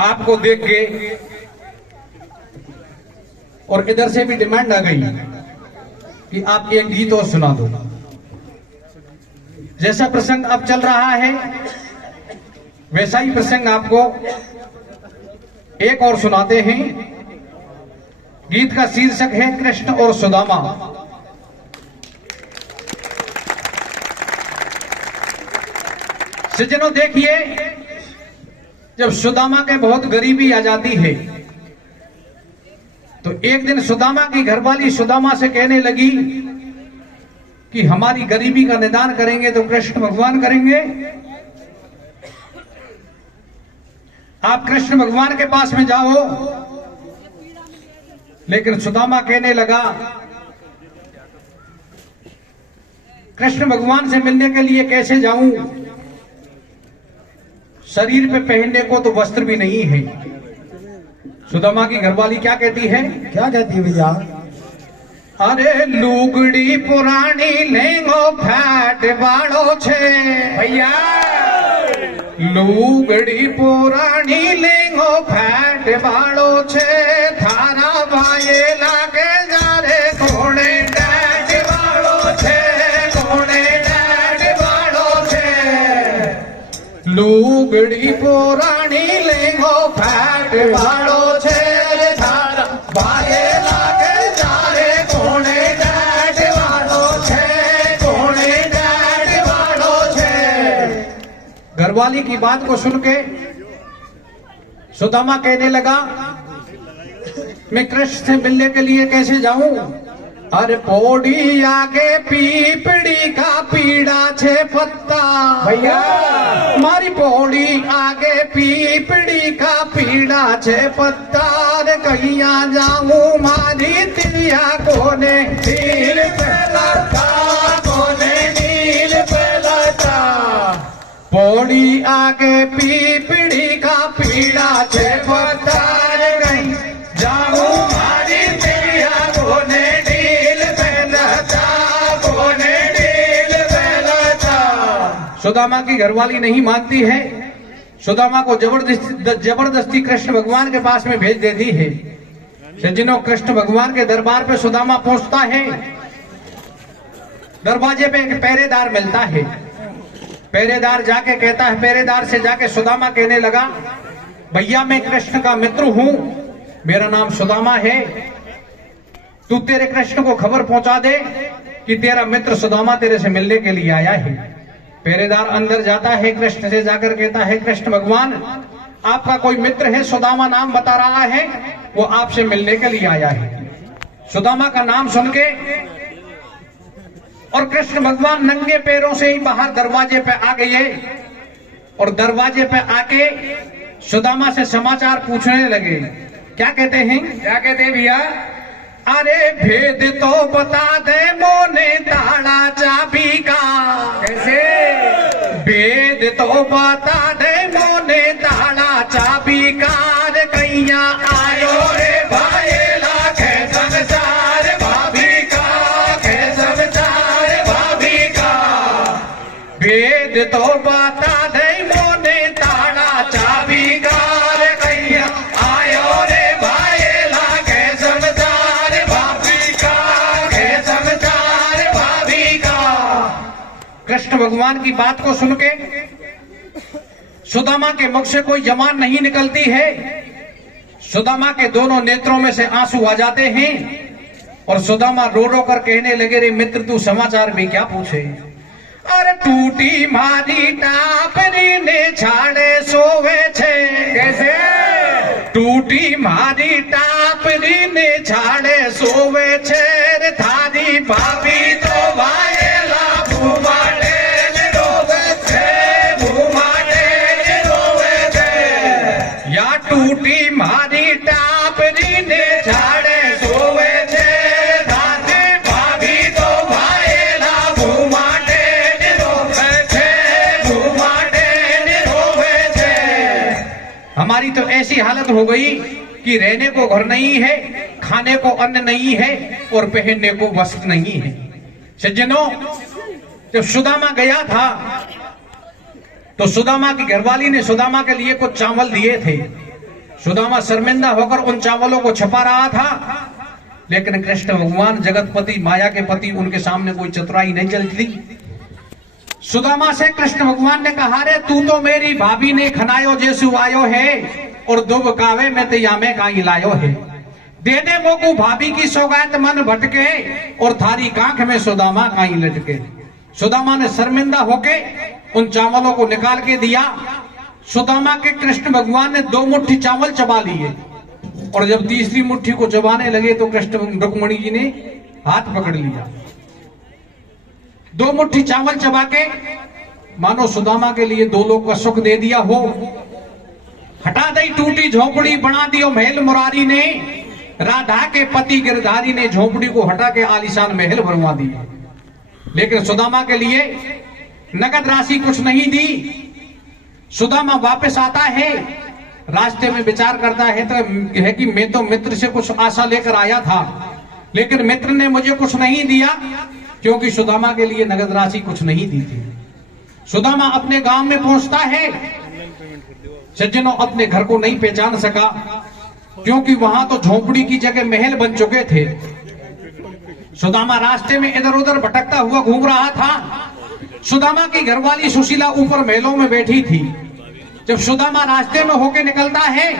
आपको देख के और इधर से भी डिमांड आ गई कि आप एक गीत और सुना दो। जैसा प्रसंग अब चल रहा है वैसा ही प्रसंग आपको एक और सुनाते हैं। गीत का शीर्षक है कृष्ण और सुदामा। सज्जनों देखिए, जब सुदामा के बहुत गरीबी आ जाती है तो एक दिन सुदामा की घरवाली सुदामा से कहने लगी कि हमारी गरीबी का निदान करेंगे तो कृष्ण भगवान करेंगे। आप कृष्ण भगवान के पास में जाओ। लेकिन सुदामा कहने लगा कृष्ण भगवान से मिलने के लिए कैसे जाऊं, शरीर पे पहनने को तो वस्त्र भी नहीं है। सुदामा की घरवाली क्या कहती है? क्या कहती है भैया? अरे लुगड़ी पुरानी लेंगो फैट वालो छे भैया, लुगड़ी पुरानी लेंगो फैट वालो छे, थारा भाई लागे जा रे घोड़े डैड वालो छे, घोड़े डैड वालो छे। लुगड़ी पुरानी लेंगो फैट वालो छे, थारा भाई लागे जा रे घोड़े डैड वालो छे, घोड़े डैड वालो छे। घरवाली की बात को सुन के सुदामा कहने लगा मैं कृष्ण से मिलने के लिए कैसे जाऊं? अरे पौड़ी आगे पीपड़ी का पीड़ा छे पत्ता भैया, मारी पौड़ी आगे पीपड़ी का पीड़ा छे पत्ता, रे कहिया जाऊं मारी तिलिया कोने नील पहलता, कोने नील पहलता। पौड़ी आगे पीपड़ी का पीड़ा छे पत्ता, रे कहीं जाऊं मारी तिलिया कोने नील पहलता, कोने नील पहलता। सुदामा की घरवाली नहीं मानती है, सुदामा को जबरदस्ती कृष्ण भगवान के पास में भेज देती है। सज्जनों, कृष्ण भगवान के दरबार पे सुदामा पहुंचता है। दरवाजे पे एक पहरेदार मिलता है। पहरेदार जाके कहता है, पहरेदार से जाके सुदामा कहने लगा भैया मैं कृष्ण का मित्र हूं, मेरा नाम सुदामा है, तू तेरे कृष्ण को खबर पहुंचा दे कि तेरा मित्र सुदामा तेरे से मिलने के लिए आया है। पहरेदार अंदर जाता है, कृष्ण से जाकर कहता है कृष्ण भगवान आपका कोई मित्र है, सुदामा नाम बता रहा है, वो आपसे मिलने के लिए आया है। सुदामा का नाम सुन के और कृष्ण भगवान नंगे पैरों से ही बाहर दरवाजे पे आ गए और दरवाजे पे आके सुदामा से समाचार पूछने लगे। क्या कहते हैं? क्या कहते हैं भैया? अरे भेद तो बता दे मोने ताला चाबी का। कैसे? भेद तो बता दे मोने ताला चाबी का, रे कैया आयो रे भाई लाखे संसार भाभी का, खे संसार भाभी का। भेद तो बता दे मोने ताला चाबी का, रे कैया आयो रे भाई लाखे संसार भाभी का, खे संसार भाभी का। कृष्ण भगवान की बात को सुन के सुदामा के मुख से कोई जबान नहीं निकलती है। सुदामा के दोनों नेत्रों में से आंसू आ जाते हैं और सुदामा रो रो कर कहने लगे रे मित्र तू समाचार भी क्या पूछे? अरे टूटी मारी टापरी ने छाड़े सोवे छे। कैसे? टूटी मारी टापरी ने छाड़े सोवे छे, रे थारी भाभी तो वायला भूमाटे रोवे छे, भूमाटे रोवे छे। या टूटी मारी टापरी ने छाड़े सोवे छे, थारी भाभी तो वायला भूमाटे रोवे छे, भूमाटे रोवे छे। हमारी तो ऐसी हालत हो गई कि रहने को घर नहीं है, खाने को अन्न नहीं है और पहनने को वस्त्र नहीं है। सज्जनों, जब सुदामा गया था तो सुदामा की घरवाली ने सुदामा के लिए कुछ चावल दिए थे। सुदामा शर्मिंदा होकर उन चावलों को छिपा रहा था, लेकिन कृष्ण भगवान जगतपति माया के पति, उनके सामने कोई चतुराई नहीं चलती। सुदामा से कृष्ण भगवान ने कहा, रे तू तो मेरी भाभी ने खनायो जैसु आयो है और दुब कावे में तयामे काई लायो है। दे दे मोकू भाभी की सौगात मन भटके और थारी कांख में सुदामा काई लटके। सुदामा ने शर्मिंदा होके उन चावलों को निकाल के दिया। सुदामा के कृष्ण भगवान ने 2 मुट्ठी चावल चबा लिए और जब तीसरी मुट्ठी को चबाने लगे तो कृष्ण रुक्मणी जी ने हाथ पकड़ लिया। 2 मुट्ठी चावल चबा के मानो सुदामा के लिए 2 लोग का सुख दे दिया हो। हटा दई टूटी झोपड़ी, बना दियो महल मुरारी ने। राधा के पति गिरधारी ने झोपड़ी को हटा के आलीशान महल बनवा दिए, लेकिन सुदामा के लिए नगद राशि कुछ नहीं दी। सुदामा वापस आता है, रास्ते में विचार करता है तो है कि मैं तो मित्र से कुछ आशा लेकर आया था, लेकिन मित्र ने मुझे कुछ नहीं दिया, क्योंकि सुदामा के लिए नगद राशि कुछ नहीं दी थी। सुदामा अपने गांव में पहुंचता है। सज्जनों, अपने घर को नहीं पहचान सका, क्योंकि वहां तो झोपड़ी की जगह महल बन चुके थे। सुदामा रास्ते में इधर उधर भटकता हुआ घूम रहा था। सुदामा की घरवाली सुशीला ऊपर महलों में बैठी थी। जब सुदामा रास्ते में होके निकलता है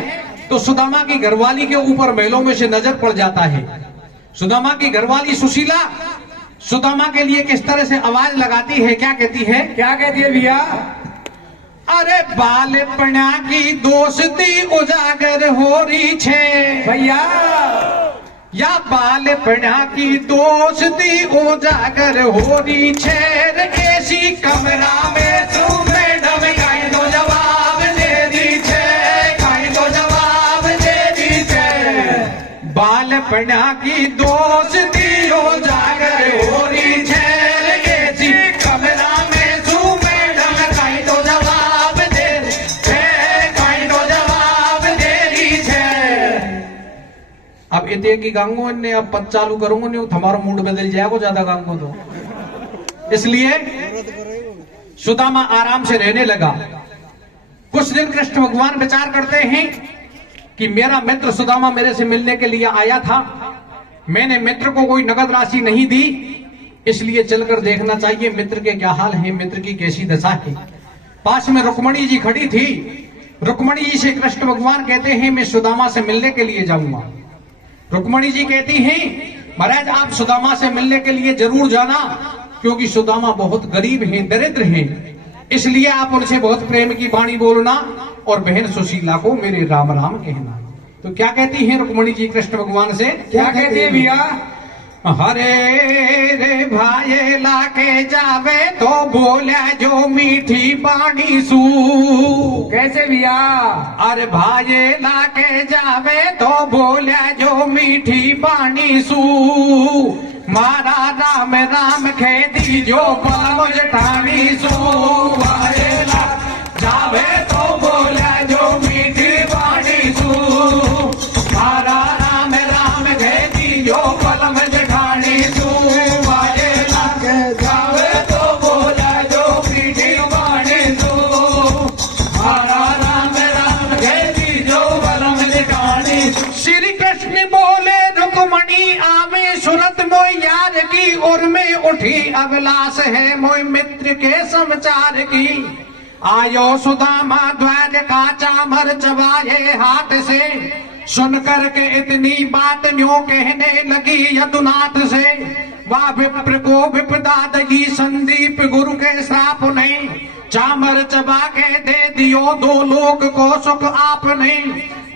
तो सुदामा की घरवाली के ऊपर महलों में से नजर पड़ जाता है। सुदामा की घरवाली सुशीला सुदामा के लिए किस तरह से आवाज लगाती है, क्या कहती है? क्या कहती है भैया? अरे बालपना की दोस्ती उजागर हो रही छे भैया, या बालपना की दोस्ती उजागर हो रही छे। ऐसी कमरा में तू मैडम काई दो जवाब दे दी छे, काई दो जवाब दे दी छे। बालपना की दोस्ती उजागर हो रही छे। ऐसी कमरा में तू मैडम काई दो जवाब दे छे, काई दो जवाब दे दी छे। अब इतने की गांगो ने अब पद चालू करूंगा नहीं, हमारा मूड बदल जाएगा ज्यादा गांगो तो, इसलिए सुदामा आराम से रहने लगा। कुछ दिन कृष्ण भगवान विचार करते हैं कि मेरा मित्र सुदामा मेरे से मिलने के लिए आया था, मैंने मित्र को कोई नगद राशि नहीं दी, इसलिए चलकर देखना चाहिए मित्र के क्या हाल है, मित्र की कैसी दशा है। पास में रुक्मणी जी खड़ी थी। रुक्मणी जी से कृष्ण भगवान कहते हैं मैं सुदामा से मिलने के लिए जाऊंगा। रुक्मणी जी कहती हैं महाराज आप सुदामा से मिलने के लिए जरूर जाना, क्योंकि सुदामा बहुत गरीब हैं, दरिद्र हैं, इसलिए आप उनसे बहुत प्रेम की वाणी बोलना और बहन सुशीला को मेरे राम राम कहना। तो क्या कहती हैं रुक्मणी जी कृष्ण भगवान से? क्या कहती है भैया? हरे रे भाई लाके जावे तो बोला जो मीठी बाणी सू। कैसे भैया? अरे भाई लाके जावे तो बोला जो मीठी बाणी सू। मारा राम राम खेती जो पलम जठानी सू। भाई ला जावे तो बोला जो मीठी बाणी सू। मारा राम राम खेती जो पलम जठानी सू। भाई ला जावे तो बोला जो मीठी बाणी सू। मारा राम राम खेती जो पलम जठानी। श्री कृष्ण बोले रुक्मणी आवे सुरत मोय यार की, और में उठी अभिलाष है मोय मित्र के समाचार की। आयो सुदामा द्वार का चामर चबाए हाथ से, सुन करके इतनी बात न्यों कहने लगी यदुनाथ से। वाह विप्र को विपदा दगी संदीप गुरु के श्राप ने। चामर चबा के दे दियो 2 लोग को सुख आपने।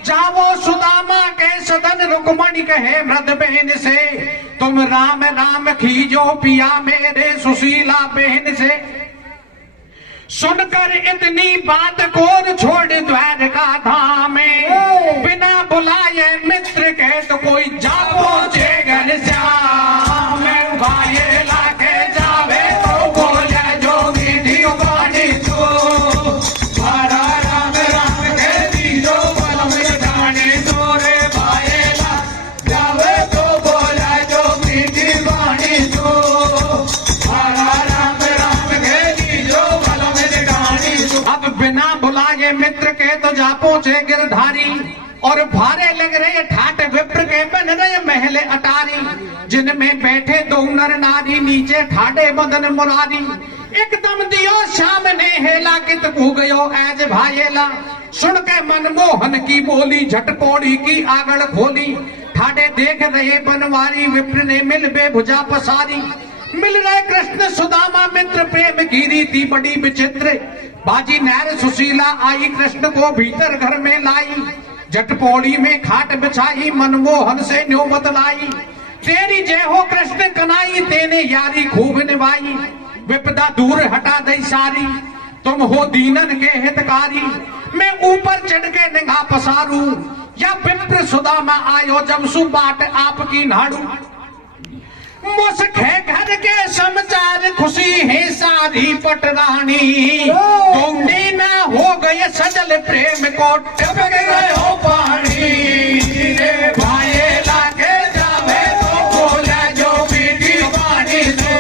जाओ सुदामा के सदन रुक्मणी कहे मृद बहन से, तुम राम राम खीजो पिया मेरे सुशीला बहन से। सुनकर इतनी बात कौन छोड़ द्वारका धाम में, बिना बुलाए मित्र के तो कोई जा पहुंचे घनश्याम। भाई लाके जावे तो बोले जो मीठी बाणी सू। मारा राम राम कहती जो पलम जठानी सू। रे भाई ला जावे तो बोले जो मीठी बाणी सू। मारा राम राम कहती जो पलम जठानी सू। अब बिना बुलाए मित्र के तो जा पहुंचे गिरधारी, और भारे लग रहे ठाट विप्र के बन रहे महल अटारी, जिनमें बैठे दो नर नारी नीचे ठाडे बदन मुरारी। एकदम दियो सामने हेला कित भू गयो ऐज भायेला, सुन के मनमोहन की बोली झट पौड़ी की आगड़ खोली। ठाडे देख रहे बनवारी विप्र ने मिल बे भुजा पसारी। मिल रहे कृष्ण सुदामा मित्र प्रेम की रीति बड़ी विचित्र, बाजी नैर सुशीला आई कृष्ण को भीतर घर में लाई। जट पौड़ी में खाट बिछाई मनमोहन से न्यो बतलाई, तेरी जय हो कृष्ण कनाई तेने यारी खूब निभाई। विपदा दूर हटा दई सारी तुम हो दीनन के हितकारी, मैं ऊपर चढ़ के निगाह पसारू या विप्र सुदामा आयो जब सुबाट आपकी नाड़ू। मुस्खे घर के समाचार खुशी है सारी पटरानी, गौंडी ना हो गए सजल प्रेम को टपक गए हो पानी। भाये लागे जावे तो बोले जो मीठी पानी दो,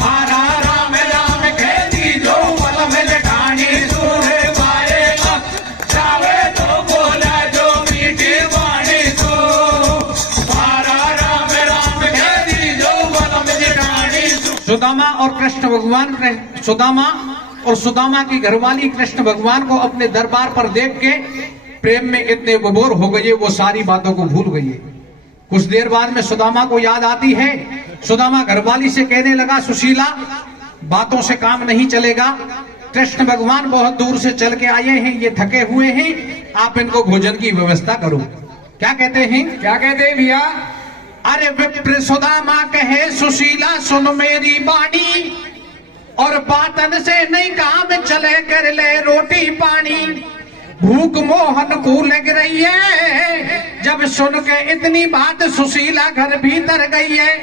हरा राम राम खेती जो बल में जठानी सूरे। भाये जावे तो बोले जो मीठी पानी दो, हरा राम राम खेती जो बल में जठानी। सुदामा और कृष्ण भगवान, सुदामा की घरवाली कृष्ण भगवान को अपने दरबार पर देख के प्रेम में इतने विभोर हो गए वो सारी बातों को भूल गई। कुछ देर बाद में सुदामा को याद आती है। सुदामा घरवाली से कहने लगा, सुशीला बातों से काम नहीं चलेगा, कृष्ण भगवान बहुत दूर से चल के आए हैं, ये थके हुए हैं, आप इनको भोजन की व्यवस्था करो। क्या कहते हैं? क्या कहते हैं भैया? अरे विप्र सुदामा कहे सुशीला सुन मेरी बाणी, और बातन से नहीं काम चले कर ले रोटी पानी। भूख मोहन को लग रही है, जब सुन के इतनी बात सुशीला घर भीतर गई है।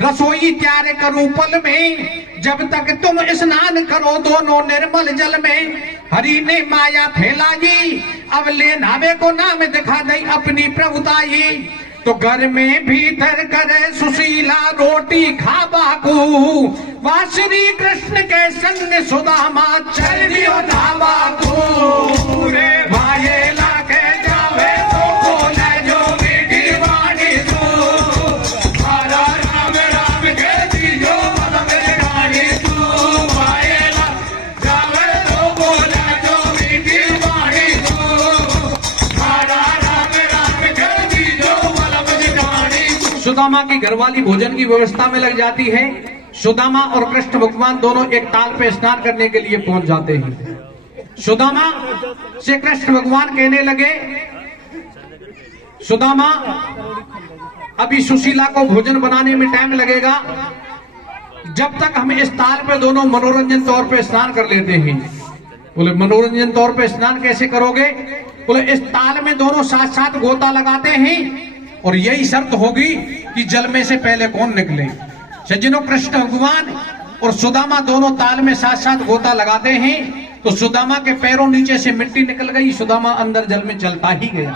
रसोई तैयार करूं पल में, जब तक तुम स्नान करो दोनों निर्मल जल में। हरि ने माया फैलाई, अब ले नावे को नाम दिखा दई अपनी प्रभुताई। तो घर में भीतर करे सुशीला रोटी खाबा को, वह श्री कृष्ण के संग सुदामा चल दियो धावा को। रे भाये लागे जावे तो बोले जो मीठी वाणी तू, हरा राम राम कहती जो मन में रानी तू। भाये जावे तो बोले जो मीठी वाणी तू, हरा राम राम कहती जो मन में रानी। सुदामा की घरवाली भोजन की व्यवस्था में लग जाती है। सुदामा और कृष्ण भगवान दोनों एक ताल पे स्नान करने के लिए पहुंच जाते हैं। सुदामा से कृष्ण भगवान कहने लगे, सुदामा अभी सुशीला को भोजन बनाने में टाइम लगेगा, जब तक हम इस ताल पे दोनों मनोरंजन तौर पे स्नान कर लेते हैं। बोले मनोरंजन तौर पे स्नान कैसे करोगे? बोले इस ताल में दोनों साथ साथ गोता लगाते हैं, और यही शर्त होगी कि जल में से पहले कौन निकले। सज्जनों, कृष्ण भगवान और सुदामा दोनों ताल में साथ साथ गोता लगाते हैं, तो सुदामा के पैरों नीचे से मिट्टी निकल गई, सुदामा अंदर जल में चलता ही गया।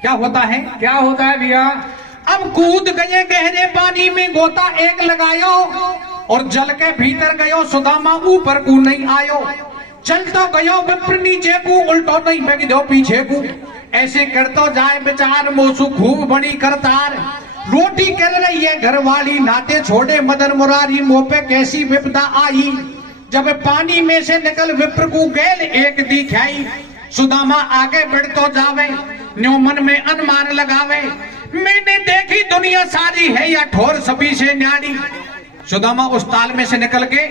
क्या होता है? क्या होता है भैया? अब कूद गए गहरे पानी में, गोता एक लगायो और जल के भीतर गयो, सुदामा ऊपर को नहीं आयो। चलतो गयो विप्र नीचे को, उल्टो नहीं फेंक दो पीछे को। ऐसे करतो जाए बेचार मोसू खूब बड़ी करतार। रोटी कर रही है घरवाली, नाते छोड़े मदन मुरारी, मुंह पे कैसी विपदा आई। जब पानी में से निकल विप्र को गेल एक दिखाई। सुदामा आगे बढ़तो जावे, न्यो मन में अनुमान लगावे, मैंने देखी दुनिया सारी है या ठोर सभी से न्यारी। सुदामा उस ताल में से निकल के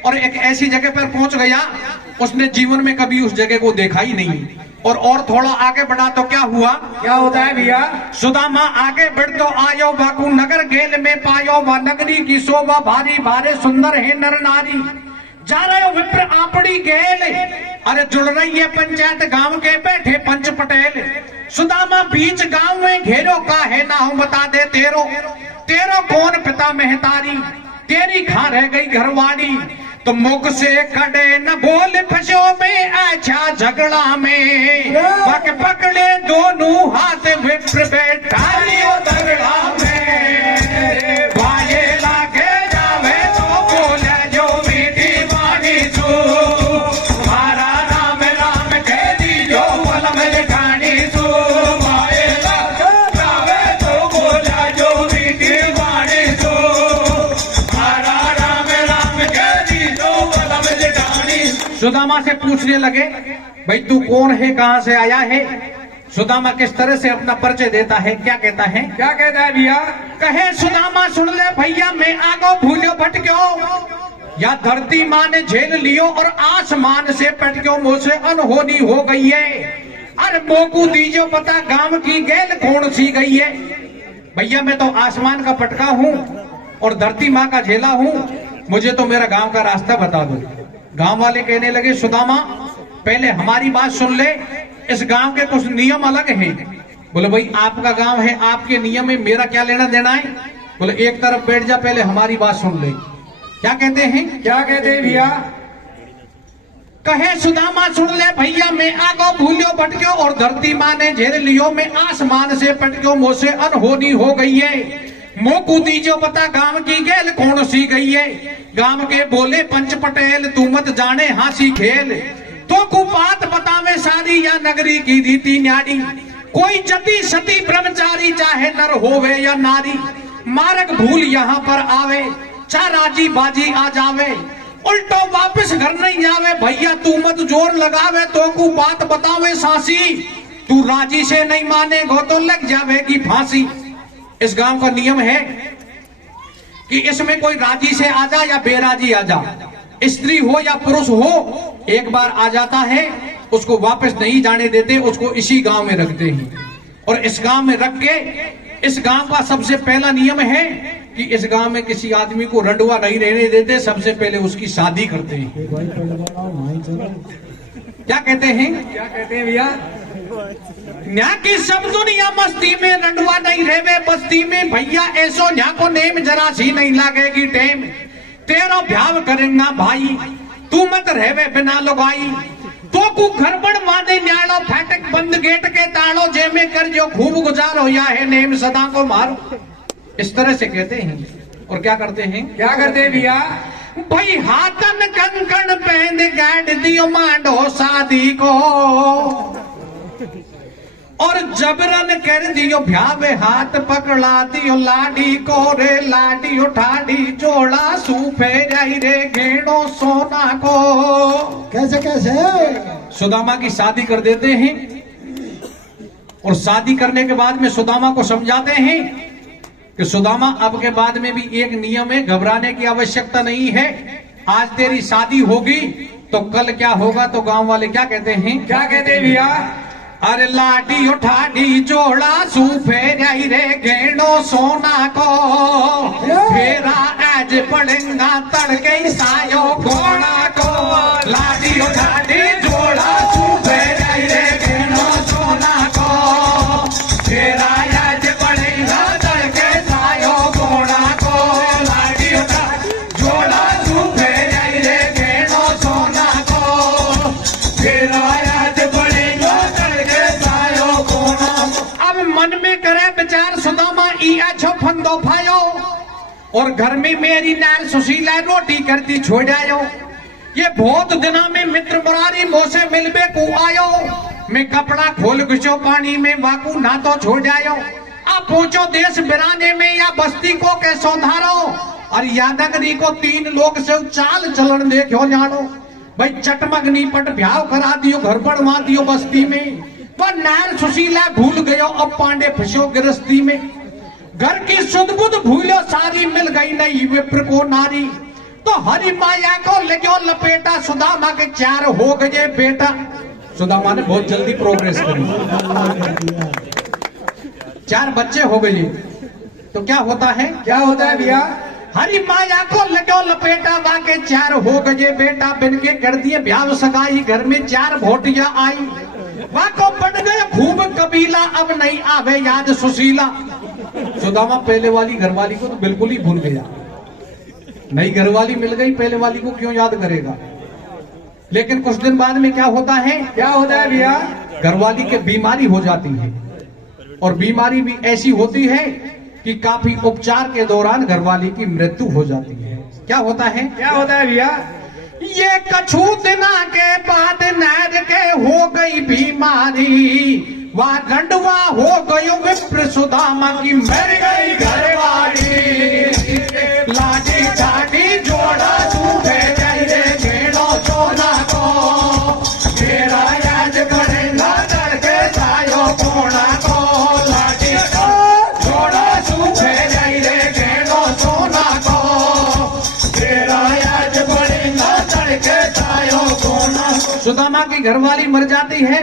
और एक ऐसी जगह पर पहुंच गया, उसने जीवन में कभी उस जगह को देखा ही नहीं। और थोड़ा आगे बढ़ा तो क्या हुआ? क्या होता है भैया? सुदामा आगे बढ़तो आयो, बाकू नगर गेल में पायो, वह नगरी की शोभा भारी भारे सुंदर है नर नारी। जा रहे हो विप्र आपड़ी गेल, अरे जुड़ रही है पंचायत गांव के बैठे पंच पटेल। सुदामा बीच गांव में घेरो का है ना हूं बता दे तेरो, तेरो कौन पिता महतारी, तेरी खा रह गई घरवाली। तो मुख से कड़े न बोल फंसो में अच्छा झगड़ा में, पक पकड़े दोनों हाथ विप्र बैठा लियो झगड़ा में। भाये लागे जावे तो बोले जो मीठी वाणी तू, हरा सुदामा से पूछने लगे, भाई तू कौन है, कहां से आया है। सुदामा किस तरह से अपना परिचय देता है, क्या कहता है। क्या कहता है भैया। कहे सुदामा सुन ले भैया, मैं आगो भूलो भटक्यो, या धरती माँ ने झेल लियो और आसमान से पटक्यो, मुझसे अनहोनी हो गई है। अरे मोकू दीजो पता, गांव की गैल कौन सी गई है। भैया मैं तो आसमान का पटका हूँ और धरती माँ का झेला हूँ, मुझे तो मेरा गांव का रास्ता बता दो। गांव वाले कहने लगे, सुदामा पहले हमारी बात सुन ले, इस गांव के कुछ नियम अलग हैं। बोले भाई आपका गांव है, आपके नियम में मेरा क्या लेना देना है। बोले एक तरफ बैठ जा, पहले हमारी बात सुन ले। क्या कहते हैं। क्या कहते हैं भैया। कहे सुदामा सुन ले भैया, मैं आगो भूलियो भटक्यो और धरती माँ ने झेल लियो, मैं आसमान से पटक्यो, मुझसे अनहोनी हो गई है। मोकू दीजो पता, गांव की गैल कौन सी गई है। गांव के बोले पंच पटेल, तू मत जाने हासी खेल, तो कुपात बतावे सारी या नगरी की रीति न्यारी। कोई जति सती ब्रह्मचारी, चाहे नर होवे या नारी, मार्ग भूल यहाँ पर आवे, चाराजी बाजी आ जावे, उल्टो वापस घर नहीं जावे। भैया तू मत जोर लगावे, तो को बात बतावे सासी, तू राजी से नहीं मानेगो तो लग जावेगी फांसी। इस गांव का नियम है कि इसमें कोई राजी से आ जा या बेराजी आ जा, स्त्री हो या पुरुष हो, एक बार आ जाता है उसको वापस नहीं जाने देते, उसको इसी गांव में रखते हैं। और इस गांव में रख के, इस गांव का सबसे पहला नियम है कि इस गांव में किसी आदमी को रंडुआ नहीं रहने देते, सबसे पहले उसकी शादी करते हैं। क्या कहते हैं। क्या कहते हैं भैया। न्या की सब दुनिया मस्ती में, रंडुआ नहीं रहवे बस्ती में। भैया ऐसो न्या को नेम जरा सी नहीं लागेगी टेम, तेरो भ्याव करेगा भाई, तू मत रहवे बिना लुगाई। तो कु घर बड़ मादे न्याड़ो, फाटक बंद गेट के ताड़ो, जे में कर जो खूब गुजारो, या है नेम सदा को मारो। इस तरह से कहते हैं। और क्या करते हैं। क्या करते हैं भैया। भाई हाथन कंकण पहन गाड़ दियो मांडो शादी को, और जबरन कर दियो भ्यावे, हाथ पकड़ा दियो लाडी को रे, लाडी उठाड़ी जोड़ा सूफे जाई रे घेड़ो सोना को। कैसे कैसे। सुदामा की शादी कर देते हैं, और शादी करने के बाद में सुदामा को समझाते हैं कि सुदामा अब के बाद में भी एक नियम है, घबराने की आवश्यकता नहीं है। आज तेरी शादी होगी तो कल क्या होगा। तो गांव वाले क्या कहते हैं। क्या कहते हैं भैया। अरे लाडी उठाडी जोड़ा सूफे जाई रे घेड़ो सोना को, फेरा आज पड़ेगा तड़के सायो घोड़ा को। लाडी उठाडी जोड़ा सूफे जाई रे घेड़ो सोना को, फेरा आज पड़ेगा तड़के सायो घोड़ा को। लाडी उठाडी जोड़ा सूफे जाई रे घेड़ो सोना को, फेरा आज पड़ेगा तड़के सायो घोड़ा को। अब मन में करे विचार सुदामा ई अच्छो फंदो फायो, और घर में मेरी नाल सुशीला रोटी करती छोड़ आयो। ये बहुत दिना में मित्र मुरारी मोसे मिलबे को आयो, मैं कपड़ा खोल घुसो पानी में वाकू ना तो छोड़ आयो। अब पहुंचो देश बिराने में या बस्ती को के सौधारो, और यादगरी को 3 लोग से चाल चलन देखो जानो। भाई चटमग नीपट भ्याव करा दियो, घर पर मार दियो बस्ती में। पर नार सुशीला भूल गयो, अब पांडे फंसो गिरस्ती में। घर की सुध बुध भूलो सारी, मिल गई नहीं विप्र को नारी। तो हरि माया को लगो लपेटा, सुदामा के 4 हो गए बेटा। सुदामा ने बहुत जल्दी प्रोग्रेस करी, 4 बच्चे हो गए। तो क्या होता है। क्या होता है भैया। हरि माया को लगो लपेटा, वाके 4 हो गए बेटा। बिन के कर दिए ब्याह सगाई, घर में 4 भोटियां आई। वाको बढ़ गया खूब कबीला, अब नहीं आवे याद सुशीला। सुदामा पहले वाली घरवाली को तो बिल्कुल ही भूल गया। नई घरवाली मिल गई, पहले वाली को क्यों याद करेगा। लेकिन कुछ दिन बाद में क्या होता है। क्या होता है भैया। घरवाली के बीमारी हो जाती है, और बीमारी भी ऐसी होती है कि काफी उपचार के दौरान घरवाली की मृत्यु हो जाती है। क्या होता है। क्या होता है भैया। ये कछु दिना के बाद नैर के हो गई बीमारी, वह गंडवा हो गयो विप्र सुदामा की मर गई घरवाली। लाडी ठाडी जोड़ा सूफे जाई रे घेड़ो सोना को, सुदामा की घरवाली मर जाती है।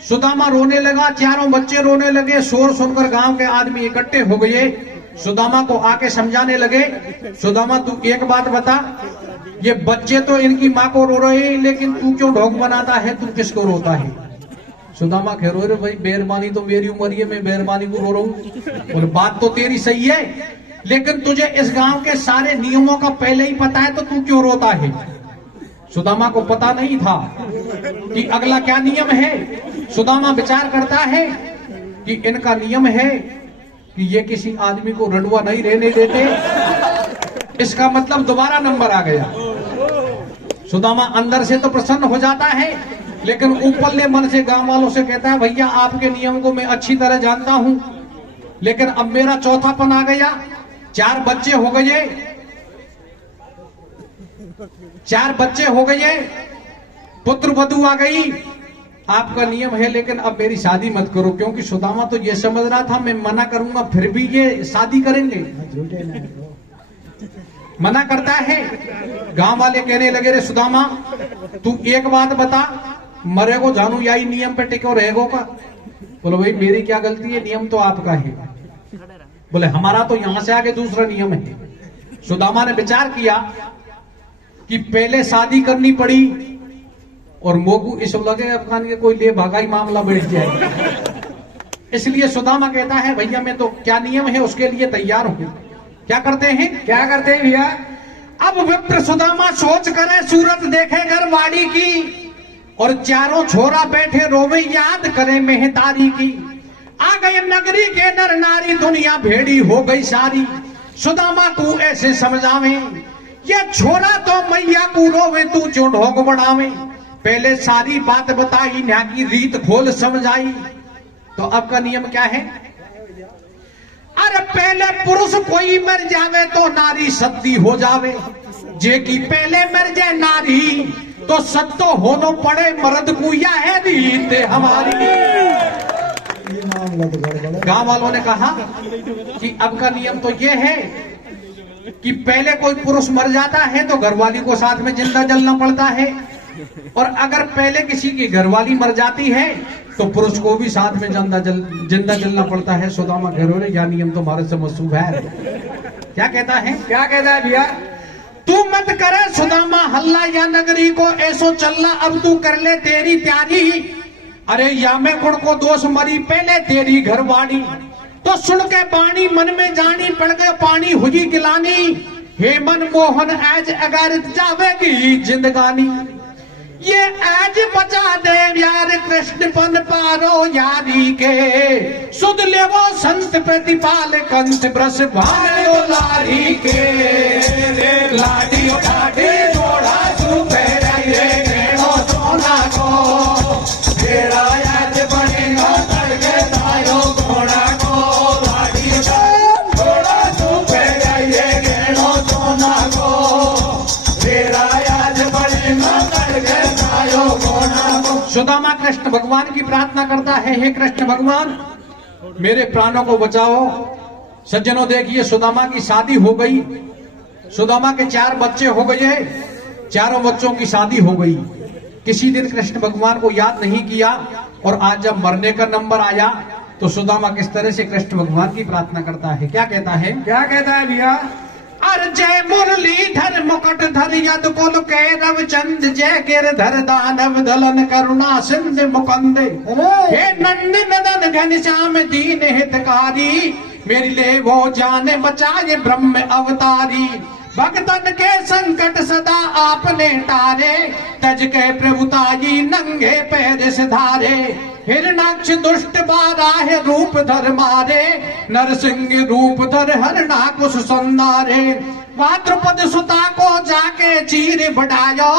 सुदामा रोने लगा, चारों बच्चे रोने लगे। शोर सुनकर गांव के आदमी इकट्ठे हो गए। सुदामा को आके समझाने लगे, सुदामा तू एक बात बता, ये बच्चे तो इनकी माँ को रो रहे हैं, लेकिन तू क्यों ढोंग बनाता है, तू किसको रोता है? सुदामा कह रो भाई बेरबानी तो मेरी उम्र है, मैं बेरबानी को रो रहा हूं। और बात तो तेरी सही है, लेकिन तुझे इस गांव के सारे नियमों का पहले ही पता है, तो तू क्यों रोता है? सुदामा को पता नहीं था कि अगला क्या नियम है। सुदामा विचार करता है कि इनका नियम है कि ये किसी आदमी को रडुआ नहीं रहने देते। इसका मतलब दोबारा नंबर आ गया। सुदामा अंदर से तो प्रसन्न हो जाता है, लेकिन ऊपरले मन से गांव वालों से कहता है, भैया आपके नियम को मैं अच्छी तरह जानता हूं, लेकिन अब मेरा चौथापन आ गया। 4 बच्चे हो गए, 4 बच्चे हो गए, पुत्र वधू आ गई। आपका नियम है, लेकिन अब मेरी शादी मत करो, क्योंकि सुदामा तो ये समझ रहा था मैं मना करूंगा फिर भी ये शादी करेंगे। मना करता है। गांव वाले कहने लगे, रे सुदामा तू एक बात बता, मरेगो जानू यही नियम पे टिको रहेगो का? बोलो भाई मेरी क्या गलती है, नियम तो आपका है। बोले हमारा तो यहां से आगे दूसरा नियम है। सुदामा ने विचार किया कि पहले शादी करनी पड़ी और मोगू इस लगे अफगान के कोई ले भागाई मामला बढ़ जाए, इसलिए सुदामा कहता है भैया मैं तो क्या नियम है उसके लिए तैयार हूं। क्या करते हैं? क्या करते हैं भैया? अब विप्र सुदामा सोच करे सूरत देखे घरवाड़ी की, और चारों छोरा बैठे रोवे याद करे मेहतारी की। आ गए नगरी के नर नारी, दुनिया भेड़ी हो गई सारी। सुदामा तू ऐसे समझावे, ये छोरा तो मैया को रोवे, तू जो ढोंग बढ़ावे। पहले सारी बात बताई, न्या की रीत खोल समझाई। तो अब का नियम क्या है? अरे पहले पुरुष कोई मर जावे तो नारी सती हो जावे, जे की पहले मर जाए नारी तो सत्तो होनो पड़े मर्द को, या है रीत हमारी। गांव वालों ने कहा कि अब का नियम तो ये है कि पहले कोई पुरुष मर जाता है तो घरवाली को साथ में जिंदा जलना पड़ता है, और अगर पहले किसी की घरवाली मर जाती है तो पुरुष को भी साथ में जिंदा जलना पड़ता है। सुदामा घरों या नियम तो हमारे से मसूब है। क्या कहता है? क्या कहता है भैया? तू मत करे सुदामा हल्ला, या नगरी को ऐसो चलना, अब तू कर ले तेरी तैयारी। अरे या मैं खुद को दोष मरी, पहले तेरी घरवाली तो सुन के पानी मन में जानी, पड़ गए पानी हुई गिलानी। हे मन मोहन आज अगर जावेगी जिंदगानी, ये आज बचा दे यार कृष्ण पन पारो यारी के। सुध ले वो संत प्रतिपाल कंत ब्रस भालो लारी के। लाडी लाडी जोड़ा तू फेरे गेणो सोना को, तेरा आज बनेगा तड़के तायो घोड़ा को। लाडी जोड़ा तू फेरे गेणो सोना को, तेरा आज बनेगा तड़के तायो घोड़ा को। सुदामा कृष्ण भगवान की प्रार्थना करता है, हे कृष्ण भगवान मेरे प्राणों को बचाओ। सज्जनों देखिए सुदामा की शादी हो गई, सुदामा के 4 बच्चे हो गए, चारों बच्चों की शादी हो गई। किसी दिन कृष्ण भगवान को याद नहीं किया, और आज जब मरने का नंबर आया तो सुदामा किस तरह से कृष्ण भगवान की प्रार्थना करता है? क्या कहता है? क्या कहता है भैया? अर जय मुरलीधर मुकुट धर यद कुल कैरव चंद, जय गिरधर दानव दलन करुणा सिंध मुकुंद। हे नंद नदन घनश्याम दीन हितकारी, मेरी ले वो जाने बचाए ब्रह्म अवतारी। भक्तन के संकट सदा आपने टारे, तज के प्रभुताई नंगे पैर सिधारे। हिरणाक्ष दुष्ट बाराह रूप धर मारे, नरसिंह रूप धर हरणाकुश संदारे। मातृपद सुता को जाके चीर बढ़ायो,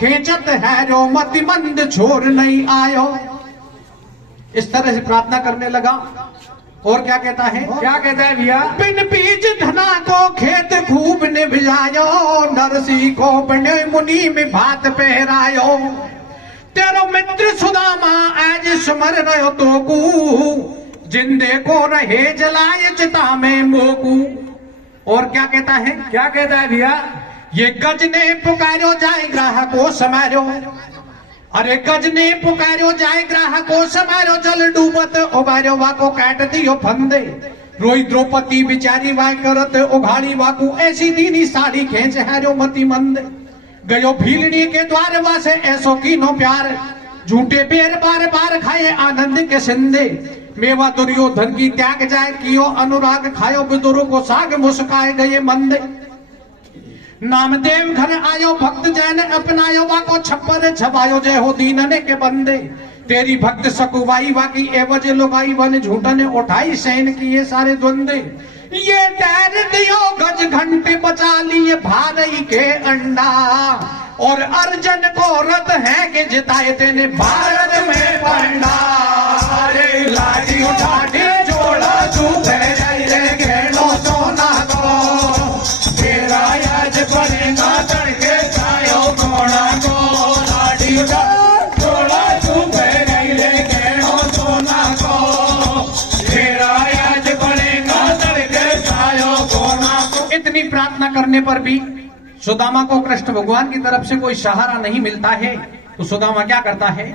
खेचत है रो मति मंद छोर नहीं आयो। इस तरह से प्रार्थना करने लगा। और क्या कहता है? क्या कहता है भैया? बिन बीज धना को खेत खूब निभायो, नरसी को बने मुनि में भात पहरायो। तेरो मित्र सुदामा आज सुमर रहो तो कू, जिंदे को रहे जलाए चिता में मोकू। और क्या कहता है? क्या कहता है भैया? ये गज ने पुकारो जाए ग्राह को समारो, अरे गजने पुकारो जाए ग्राहको समारो जल डूबत उबारो वाको काट दियो फंदे रोई द्रौपदी बिचारी वाय करत उघाड़ी वाकू ऐसी दीनी साड़ी खेच हारो मति मंद गयो भीलनी के द्वार वासे ऐसो कीनो प्यार झूठे बेर बार बार खाए आनंद के सिंदे मेवा दुर्योधन की त्याग जाए कियो अनुराग खायो विदुर को साग मुस्काए गए मंदे नामदेव घर आयो भक्त जैन अपनायो वाको छप्पर छवायो जय हो दीनने के बंदे तेरी भक्त सकुवाई वाकी एवज लुगाई वन झूठन उठाई सैन की ये सारे द्वंदे ये डर दियो गज घंटे बचा लिए भारई के अंडा और अर्जन को रथ है कि जिताए तेने भारत में पंडा अरे लाठी उठा के जोड़ा तू रे घेनो सोना को तेरा आज पड़ेगा तड़के जायो कोना को लाठी उठा जोड़ा तू रे घेनो सोना को तेरा आज पड़ेगा तड़के जायो कोना को। इतनी प्रार्थना करने पर भी सुदामा को कृष्ण भगवान की तरफ से कोई सहारा नहीं मिलता है तो सुदामा क्या करता है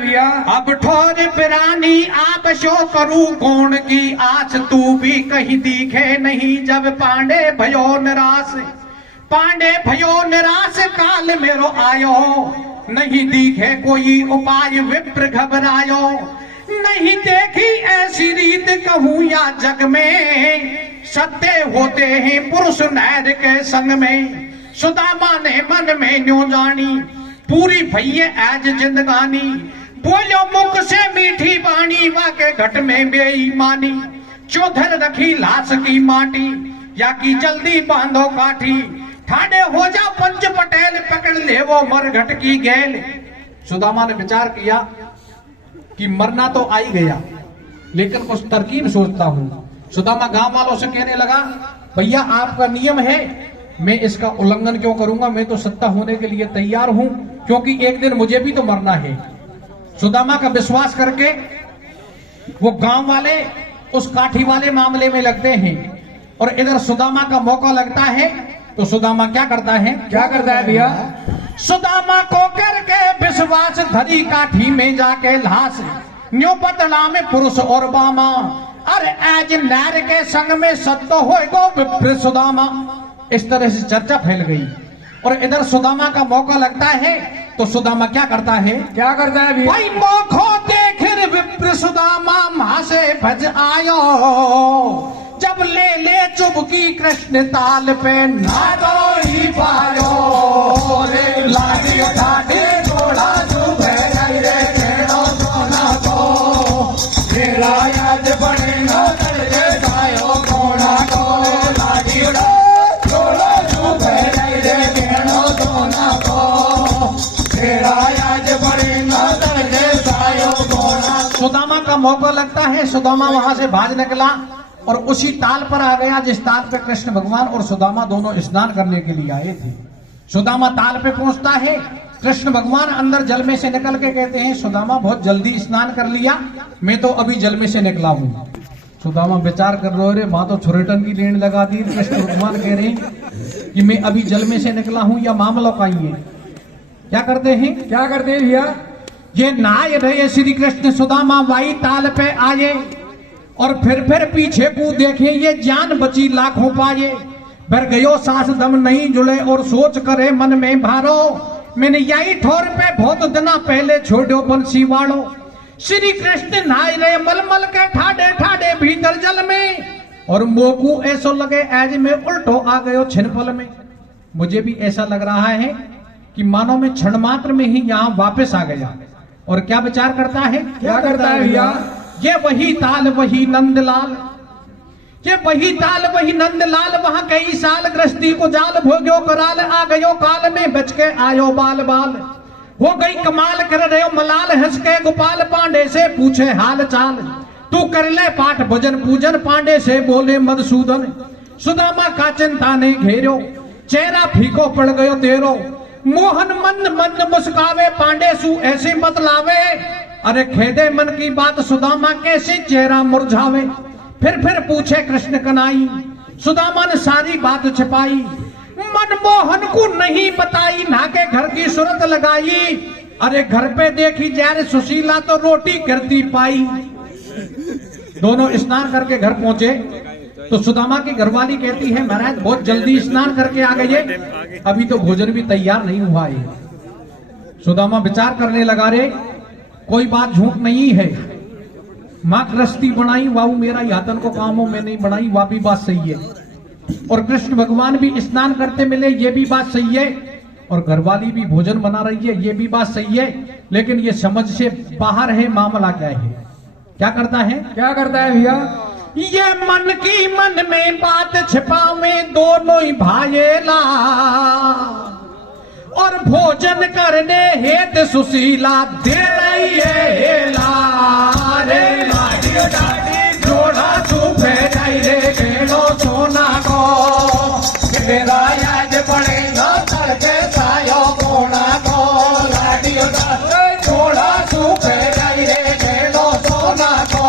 भैया? अब ठोर पिरानी आप शो करूं कौन की आस तू भी कहीं दिखे नहीं जब पांडे भयो निराश काल मेरो आयो नहीं दिखे कोई उपाय विप्र घबरायो नहीं देखी ऐसी रीत कहूं या जग में सत्य होते हैं पुरुष नैर के संग में सुदामा ने मन में न्यों जानी पूरी भैये आज जिंदगानी बोलो मुख से मीठी बाणी वाके घट में बेईमानी चौधर रखी लाश की माटी या की जल्दी बांधो काठी ठाणे हो जा पंच पटेल पकड़ ले वो मर घट की गैल। सुदामा ने विचार किया कि मरना तो आ ही गया लेकिन कुछ तरकीब सोचता हूं। सुदामा गांव वालों से कहने लगा भैया आपका नियम है मैं इसका उल्लंघन क्यों करूंगा मैं तो सत्ता होने के लिए तैयार हूं क्योंकि एक दिन मुझे भी तो मरना है। सुदामा का विश्वास करके वो गांव वाले उस काठी वाले मामले में लगते हैं और इधर सुदामा का मौका लगता है तो सुदामा क्या करता है भैया? सुदामा को करके विश्वास धरी काठी में जाके लाश न्यू बदला में पुरुष और बामा अरे आज नैर के संग में सत्य होएगो विप्र सुदामा। इस तरह से चर्चा फैल गई और इधर सुदामा का मौका लगता है तो सुदामा क्या करता है भैया? भाई मौको देख विप्र सुदामा मां से भज आयो जब ले चुबकी कृष्ण ताल पे नादो ही पायो रे लाठी उठा के घोड़ा चुभे रे घेनो सोना को तेरा याद पड़ेगा तड़के जायो घोड़ा को लाठी उठा घोड़ा चुभे रे घेनो सोना को तेरा याद पड़ेगा तड़के जायो घोड़ा। सुदामा का मौका लगता है सुदामा वहां से भाग निकला और उसी ताल पर आ गया जिस ताल पे कृष्ण भगवान और सुदामा दोनों स्नान करने के लिए आए थे। सुदामा ताल पे पहुंचता है कृष्ण भगवान अंदर जल में से निकल के कहते हैं सुदामा बहुत जल्दी स्नान कर लिया मैं तो अभी जल में से निकला हूं। सुदामा विचार कर रहे रे मां तो छुरेटन की लेन लगा दी। कृष्ण भगवान कह रहे हैं कि मैं अभी जल में से निकला हूं या मामला का ही है। क्या करते हैं भैया? ये नहाए रहे श्री कृष्ण सुदामा वाई ताल पे आए और फिर पीछे को देखे ये जान बची लाखों पाए भर गयो सांस दम नहीं जुड़े और सोच करे मन में भारो मैंने यही ठोर पे बहुत दिना पहले छोड़ो बंसी वाड़ो। श्री कृष्ण नहाए रहे मलमल के ठाडे भीतर जल में और मोकू ऐसा लगे आज में उल्टो आ गयो छिनपल में। मुझे भी ऐसा लग रहा है कि मानो में क्षण मात्र में ही यहाँ वापस आ गया। और क्या विचार करता है भैया? ये वही ताल वही नंदलाल वहां कई साल गृहस्थी को जाल भोग्यो कराल आ गयो काल में बच के आयो बाल हो गई कमाल कर रहे हो मलाल हंस के गोपाल पांडे से पूछे हाल चाल तू कर ले पाठ भजन पूजन पांडे से बोले मधुसूदन। सुदामा का चिंता ने घेरो चेहरा फीको पड़ गयो तेरो मोहन मंद मुस्कावे पांडे सु ऐसे बतलावे अरे खेदे मन की बात सुदामा कैसे चेहरा मुरझावे। फिर पूछे कृष्ण कनाई सुदामा ने सारी बात छिपाई मनमोहन को नहीं बताई ना के घर की सूरत लगाई अरे घर पे देखी जा रे सुशीला तो रोटी करती पाई। दोनों स्नान करके घर पहुंचे तो सुदामा की घरवाली कहती है महाराज बहुत जल्दी स्नान करके आ गए, अभी तो भोजन भी तैयार नहीं हुआ है। सुदामा विचार करने लगा रे कोई बात झूठ नहीं है, माँ कृष्टि बनाई वाऊ मेरा यातन को कामों में नहीं बनाई, वह भी बात सही है। और कृष्ण भगवान भी स्नान करते मिले, ये भी बात सही है। और घरवाली भी भोजन बना रही है, ये भी बात सही है। लेकिन ये समझ से बाहर है, मामला क्या है? क्या करता है? क्या करता है भैया? ये मन की मन में बात छिपावे दोनों ही भाईला, और भोजन करने हेत सुशीला दे रही है रे लाडियो डाडी जोड़ा सुबह जाई रे गेलो सोना को मेरा याद पड़ेगा तड़के सायो कोना को लाडियो डाडी जोड़ा सुबह जाई रे गेलो सोना को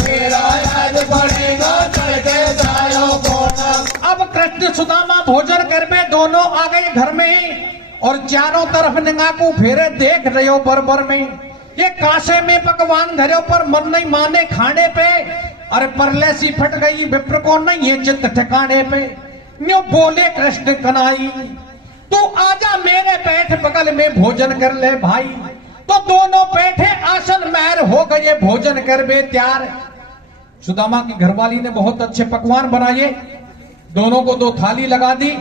मेरा याद पड़ेगा तड़के सायो कोना। अब कृष्ण सुदामा भोजन कर में दोनों आ गए घर में और चारों तरफ निगाह फेरे देख रहे हो बरबर में ये कासे में पकवान घरों पर मन नहीं माने खाने पे। अरे परले सी फट गई विप्र को नहीं ये चित्त ठिकाने पे। न्यू बोले कृष्ण कनाई तू आजा मेरे बैठ बगल में भोजन कर ले भाई। तो दोनों बैठे आसन महर हो गए भोजन कर बे त्यार। सुदामा की घरवाली ने बहुत अच्छे पकवान बनाए, दोनों को 2 थाली लगा दी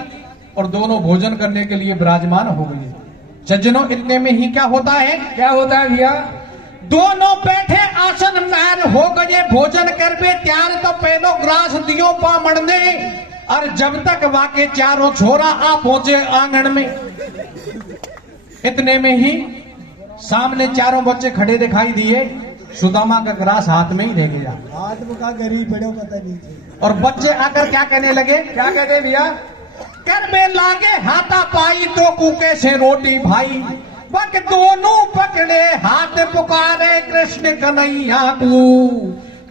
और दोनों भोजन करने के लिए विराजमान हो गए। सज्जनों इतने में ही क्या होता है? क्या होता है भैया? दोनों बैठे आसन महर हो गए भोजन कर बे त्यार। तो पहलो ग्रास दियो पामण ने और जब तक वाके चारों छोरा आ पहुंचे आंगन में, इतने में ही सामने चारों बच्चे खड़े दिखाई दिए। सुदामा का ग्रास हाथ में ही रह गया, हाथ में का गरीब पड़े पता नहीं। और बच्चे आकर क्या कहने लगे? क्या कहते हैं भैया? कर में लागे हाथा पाई तो कुके से रोटी भाई। बक दोनों पकड़े हाथ पुकारे कृष्ण कन्हैया को।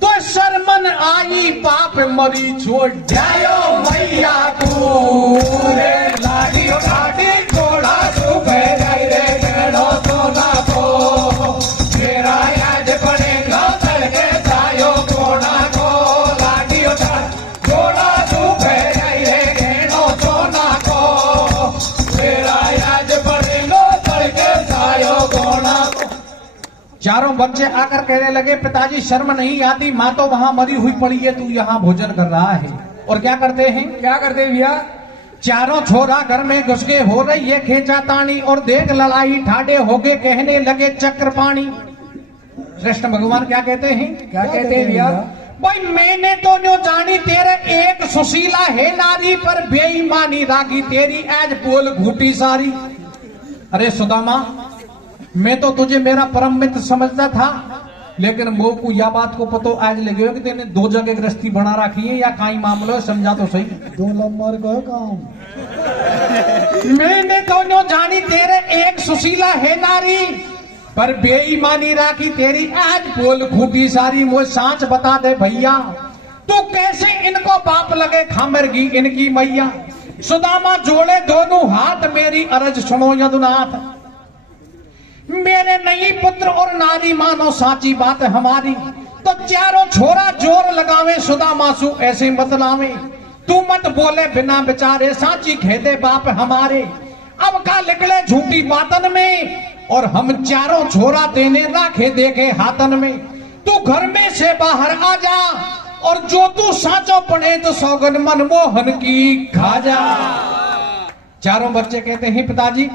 तो शर्मन आई पाप मरी छोड़ जायो मैया को रे लागी घाटी घोड़ा सुबह जाई रे गेड़ो सोना को मेरा याद पड़ेगा तड़के जायो घोड़ा को लागी घोड़ा सुबह जाई रे गेड़ो सोना को मेरा याद पड़ेगा तड़के जायो घोड़ा को। चारों बच्चे आकर कहने लगे पिताजी शर्म नहीं आती, माँ तो वहां मरी हुई पड़ी है, तू यहाँ भोजन कर रहा है। और क्या करते हैं? क्या करते हैं भैया? चारों छोरा घर में घुस के हो रही है खेचा तानी और देख लड़ाई ठाडे हो गए कहने लगे चक्र पानी। कृष्ण भगवान क्या कहते हैं? क्या कहते हैं भैया? भाई मैंने तो न्यो जानी तेरे एक सुशीला है नारी पर बेईमानी रागी तेरी आज बोल घूटी सारी। अरे सुदामा मैं तो तुझे मेरा परम मित्र समझता था, लेकिन मोह को यह बात को पतो आज लगे हो कि तेने 2 जगह गृहस्थी बना रखी है या काई मामलो है, समझा तो सही। 2 नंबर का काम। मैंने तो न्यो जानी तेरे एक सुशीला है नारी पर बेईमानी राखी तेरी आज बोल घूटी सारी। मुझे सांच बता दे भैया तू कैसे इनको बाप लगे खामरगी इनकी मैया। सुदामा जोड़े दोनों हाथ मेरी अरज सुनो यदुनाथ। मेरे नहीं पुत्र और नारी मानो साची बात हमारी। तो चारों छोरा जोर लगावे सुदामासु ऐसे बतलावे। तू मत बोले बिना विचारे साची खेदे बाप हमारे। अब का निकले झूठी बातन में और हम चारों छोरा देने राखे देखे हाथन में। तू घर में से बाहर आ जा और जो तू साचो पड़े तो सौगन मनमोहन की खा जा। चारों बच्चे कहते हैं पिताजी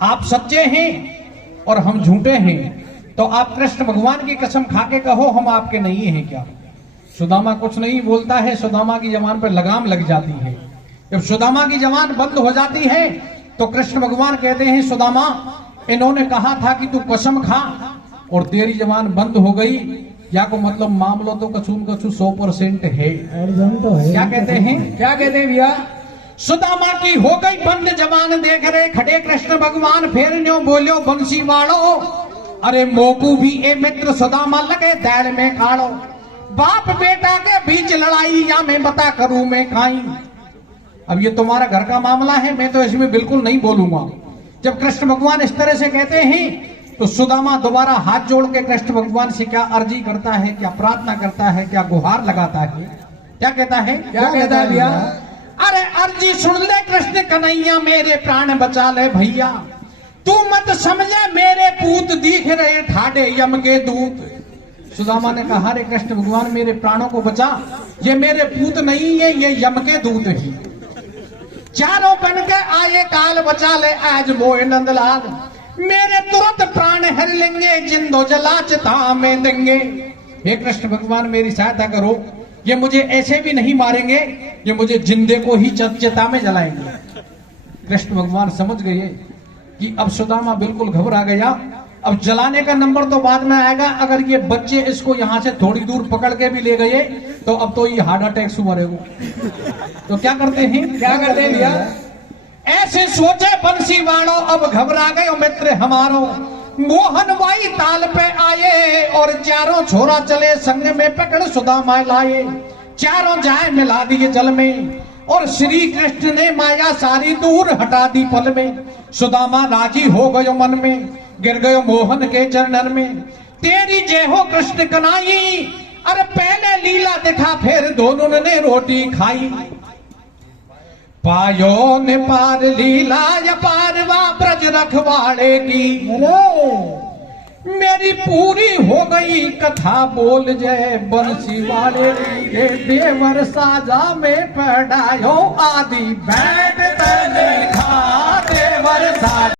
आप सच्चे हैं और हम झूठे हैं, तो आप कृष्ण भगवान की कसम खा के कहो हम आपके नहीं हैं क्या? सुदामा कुछ नहीं बोलता है। सुदामा की जबान पर लगाम लग जाती है। जब सुदामा की जबान बंद हो जाती है तो कृष्ण भगवान कहते हैं सुदामा इन्होंने कहा था कि तू कसम खा और तेरी जबान बंद हो गई, या को मतलब मामलो तो कछू 100% है। तो है। क्या कहते हैं? क्या कहते हैं भैया? सुदामा की हो गई बंद जबान देख रहे खड़े कृष्ण भगवान फिर न्यो बोलो बंसी वालो। अरे मोकू भी ए मित्र सुदामा लगे दैड़ में खाड़ो। बाप बेटा के बीच लड़ाई या मैं बता करूं मैं काई। अब ये तुम्हारा घर का मामला है, मैं तो इसमें बिल्कुल नहीं बोलूंगा। जब कृष्ण भगवान इस तरह से कहते हैं तो सुदामा दोबारा हाथ जोड़ के कृष्ण भगवान से क्या अर्जी करता है, क्या प्रार्थना करता है, क्या गुहार लगाता है, क्या कहता है? क्या कहता है भैया? अरे अर्जी सुन ले कृष्ण कन्हैया, मेरे प्राण बचा ले भैया, तू मत समझे मेरे पूत दिख रहे ठाडे यम के दूत। सुदामा ने कहा, अरे कृष्ण भगवान मेरे प्राणों को बचा, ये मेरे पूत नहीं है, ये यम के दूत ही। चारों बन के आए काल बचा ले आज मोह नंदलाल, मेरे तुरंत प्राण हर लेंगे जिंदो जला चिता में देंगे। हे कृष्ण भगवान मेरी सहायता करो, ये मुझे ऐसे भी नहीं मारेंगे, ये मुझे जिंदे को ही चिता में जलाएंगे। कृष्ण भगवान समझ गए कि अब सुदामा बिल्कुल घबरा गया, अब जलाने का नंबर तो बाद में आएगा, अगर ये बच्चे इसको यहाँ से थोड़ी दूर पकड़ के भी ले गए तो अब तो ये हार्ट अटैक से मरेगा। तो क्या करते हैं? क्या करते हैं भैया? ऐसे सोचे बंसी वाणो, अब घबरा गए मित्र हमारो, मोहन वाई ताल पे आए और चारों छोरा चले संग में पकड़ सुदामा लाए। चारों जाए मिला दिए जल में और श्री कृष्ण ने माया सारी दूर हटा दी पल में। सुदामा राजी हो गयो मन में, गिर गयो मोहन के चरणन में, तेरी जय हो कृष्ण कन्हैया। अरे पहले लीला दिखा फिर दोनों ने रोटी खाई, पायो ने पार लीला या पारवा ब्रज रखवाड़े की। अरे मेरी पूरी हो गई कथा बोल जय बंसी वाले, ये देवर साजा में पढ़ायो आदि बैठ तने खा देवर साजा।